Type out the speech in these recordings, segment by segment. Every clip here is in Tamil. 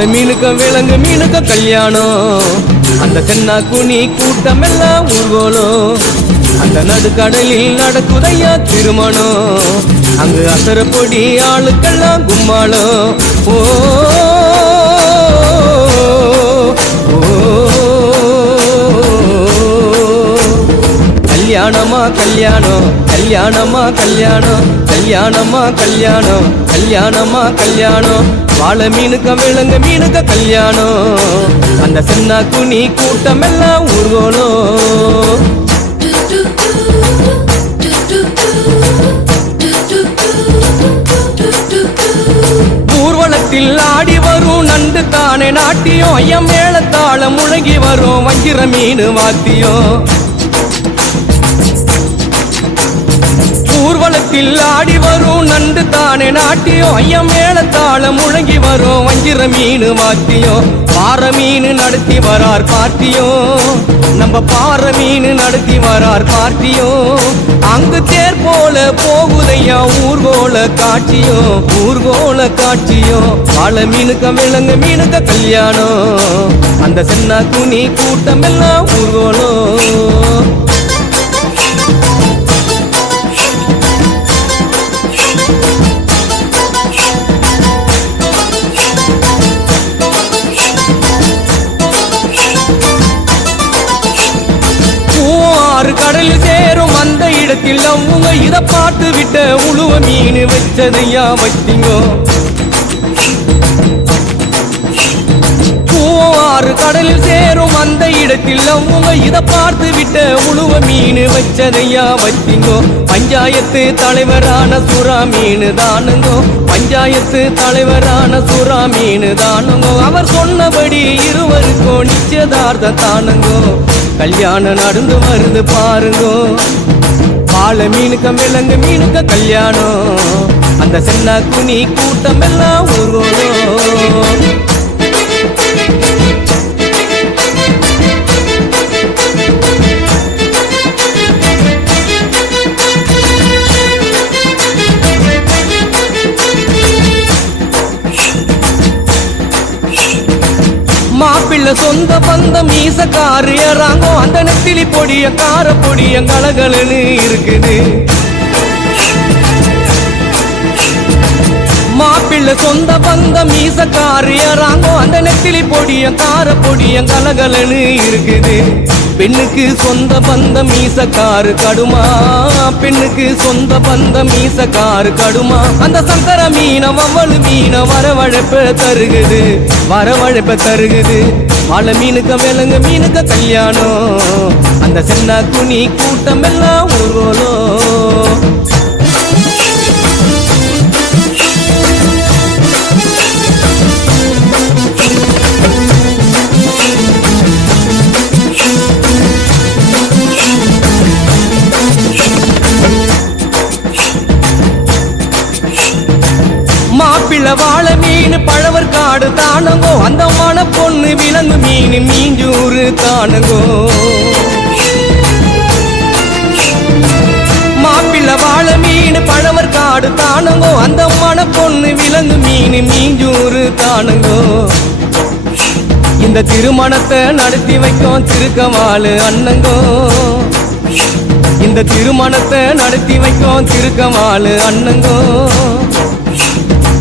வாழை மீனுக்க விலங்கு மீனுக்க கல்யாணம். அந்த சென்னா குனி கூட்டம் எல்லாம் ஊர்வலம். அந்த நடுக்கடலில் நடக்குதையா திருமணம். அங்கு அசர பொடி ஆளுக்கெல்லாம் கும்மாளம். ஓ கல்யாணமா கல்யாணம் கல்யாணமா கல்யாணம் கல்யாணமா கல்யாணம் கல்யாணமா கல்யாணம். வாழை மீனுக்க விலங்கு மீனுக்க கல்யாணம். அந்த சென்னா குனி கூட்டம் எல்லாம் ஊர்வலம். ஊர்வலத்தில் ஆடி வரும் நண்டு தானே நாட்டியம். ஐயம் மேளத்தாளம் முழங்கி வரும் வஞ்சிர மீன் வாத்தியம். ஊர்வலத்தில் ஆடி வரும் நண்டு தானே நாட்டியம். ஐயம் மேளத்தாளம் முழங்கி வரும் வஞ்சிர மீன் வாத்தியம். பாறை மீன் நடத்தி வரார் பார்த்தியும். நம்ம பாறை மீன் நடத்தி வரார் பார்த்தியும். அங்கு தேர் போல போகுதையா ஊர்கோல காட்சியும். ஊர்கோல காட்சியும். வாழை மீனுக்க விலங்கு மீனுக்க கல்யாணம். அந்த சென்னா குனி கூட்டம் எல்லாம் ஊர்கோலம். கடலில் சேரும் அந்த இடத்தில் அவங்க இத பார்த்து விட்ட உழுவ மீன் வச்சதையா வச்சிங்கோ. பூவாறு கடலில் சேரும் அந்த இடத்தில் அவங்க இத பார்த்து விட்ட உழுவ மீன் வச்சதையா வச்சிங்கோ. பஞ்சாயத்து தலைவரான சுறா மீன் தானுங்கோ. பஞ்சாயத்து தலைவரான சுறா மீன் தானுங்கோ. அவர் சொன்னபடி இருவருக்கும் நிச்சயதார்த்தம் தானுங்கோ. கல்யாணம் நடந்து வருது பாருங்கோ. வாழை மீனுக்க விலங்கு மீனுக்க கல்யாணம். அந்த சென்னா குனி கூட்டம் எல்லாம் ஊர்வலம். மாப்பிள்ளை சொந்த பந்தம் மீசக்காரு ஏறாங்கோ. அந்த நெத்திலி பொடிய கார பொடிய கலகலன்னு இருக்குது. மாப்பிள்ளை சொந்த பந்தம் மீசக்காரு ஏறாங்கோ. அந்த நெத்திலி பொடிய கார பொடிய கலகலன்னு இருக்குது. பெண்ணுக்கு சொந்த பந்தம் மீசக்காரு கடுமா. பெண்ணுக்கு சொந்த பந்தம் மீசக்காரு கடுமா. அந்த சங்கர மீன வவ்வளு மீன வரவழைப்ப தருகுது. வரவழைப்ப தருகுது. வாழை மீனுக்க விலங்கு மீனுக்க கல்யாணம். அந்த சென்னா குனி கூட்டம் எல்லாம் ஊர்வலம். மாப்பிள்ளை வாழை மீன் பழவர் காடு தானுங்கோ. அந்த மன பொண்ணு விலங்கு மீன் மீஞ்சூறு தானுங்கோ. மாப்பிள்ளை வாழை மீன் பழவர் காடு தானுங்கோ. அந்த மன பொண்ணு விலங்கு மீன் மீஞ்சூறு தானுங்கோ. இந்த திருமணத்தை நடத்தி வைக்கும் திருக்கவாளு அண்ணங்கோ. இந்த திருமணத்தை நடத்தி வைக்கும் திருக்கவாளு அண்ணங்கோ.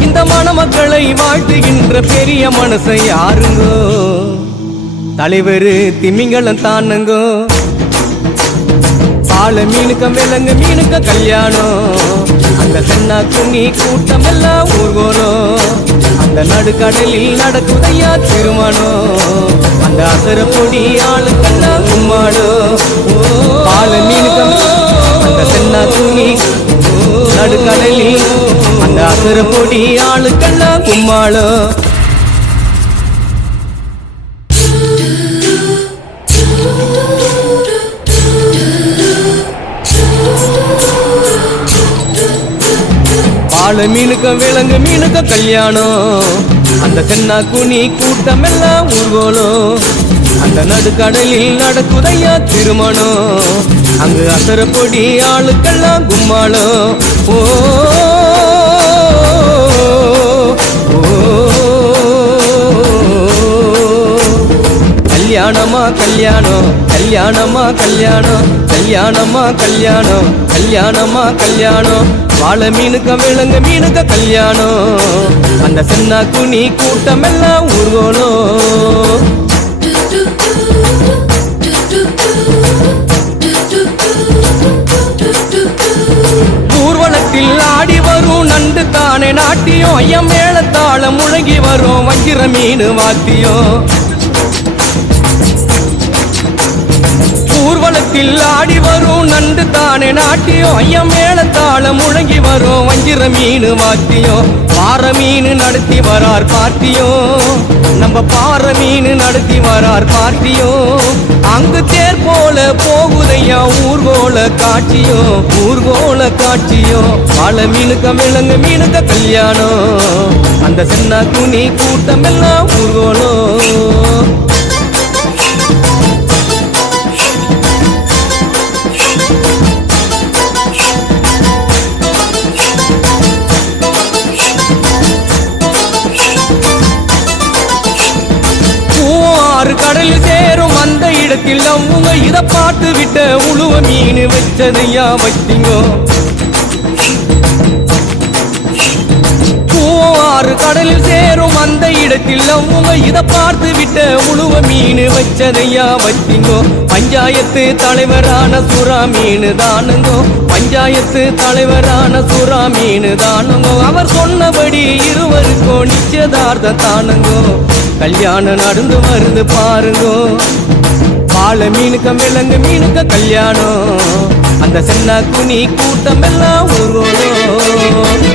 இந்த மணமக்களை வாழ்த்துகின்ற பெரிய மனசை யாருங்கோ. தலைவர் திமிங்கலம் தானுங்கோ. வாழை மீனுக்க விலங்கு மீனுக்க கல்யாணம். அந்த சென்னா குனி கூட்டம் எல்லாம் ஊர்வலம். அந்த நடுக்கடலில் நடக்குதையா திருமணம். அந்த அசர பொடி ஆளுக்கெல்லாம் கும்மாளம். வாழை மீனுக்க அந்த சென்னா குனி நடுக்கடலில் அந்த அசர பொடி ஆளுக்கெல்லாம் கும்மாளம். வாழை மீனுக்க விலங்கு மீனுக்க கல்யாணம். அந்த சென்னா குனி கூட்டம் எல்லாம் ஊர்வலம். அந்த நடுக்கடலில் நடக்குதையா திருமணம். அங்கு அசர பொடி ஆளுக்கெல்லாம் கும்மாளம். ஓ கல்யாணமா கல்யாணம் கல்யாணமா கல்யாணம் கல்யாணமா கல்யாணம் கல்யாணமா கல்யாணம் வாழை மீனுக்க விலங்கு மீனுக்க கல்யாணம் அந்த சென்னா குனி கூட்டம் எல்லாம் ஊர்கோலம் ஊர்வலத்தில் ஆடி வரும் நண்டு தானே நாட்டியம் ஐயம் மேளத்தாளம் முழங்கி வரும் வஞ்சிர மீன் வாத்தியம் ஊர்வலத்தில் ஆடி வரும் நண்டு தானே நாட்டியம் ஐயம் மேளத்தாளம் முழங்கி வரும் வஞ்சிர மீன் வாத்தியம் பாறை மீன் நடத்தி வரார் பார்ட்டியும் நம்ம பாறை மீன் நடத்தி வரார் பார்ட்டியும் அங்கு தேர் போல போகுதையா ஊர்கோல காட்சியும் வாழை மீனுக்க விலங்கு மீனுக்க கல்யாணம் அந்த சென்னா குனி கூட்டம் எல்லாம் ஊர்கோலம் கடலில் சேரும் அந்த இடத்தில் அவங்க இத பார்த்து விட்ட உழுவ மீன் வச்சதையா வச்சிங்கோ பூவாறு கடலில் சேரும் அந்த இடத்தில் அவங்க இத பார்த்து விட்ட உழுவ மீன் வச்சதையா வச்சிங்கோ பஞ்சாயத்து தலைவரான சுறா மீன் தானுங்கோ பஞ்சாயத்து தலைவரான சுறா மீன் தானுங்கோ அவர் சொன்னபடி இருவருக்கும் நிச்சயதார்த்தம் தானுங்கோ கல்யாணம் நடந்து வருது பாருங்கோ வாழை மீனுக்க விலங்கு மீனுக்க கல்யாணம் அந்த சென்னா குனி கூட்டம் எல்லாம் ஊர்வலம்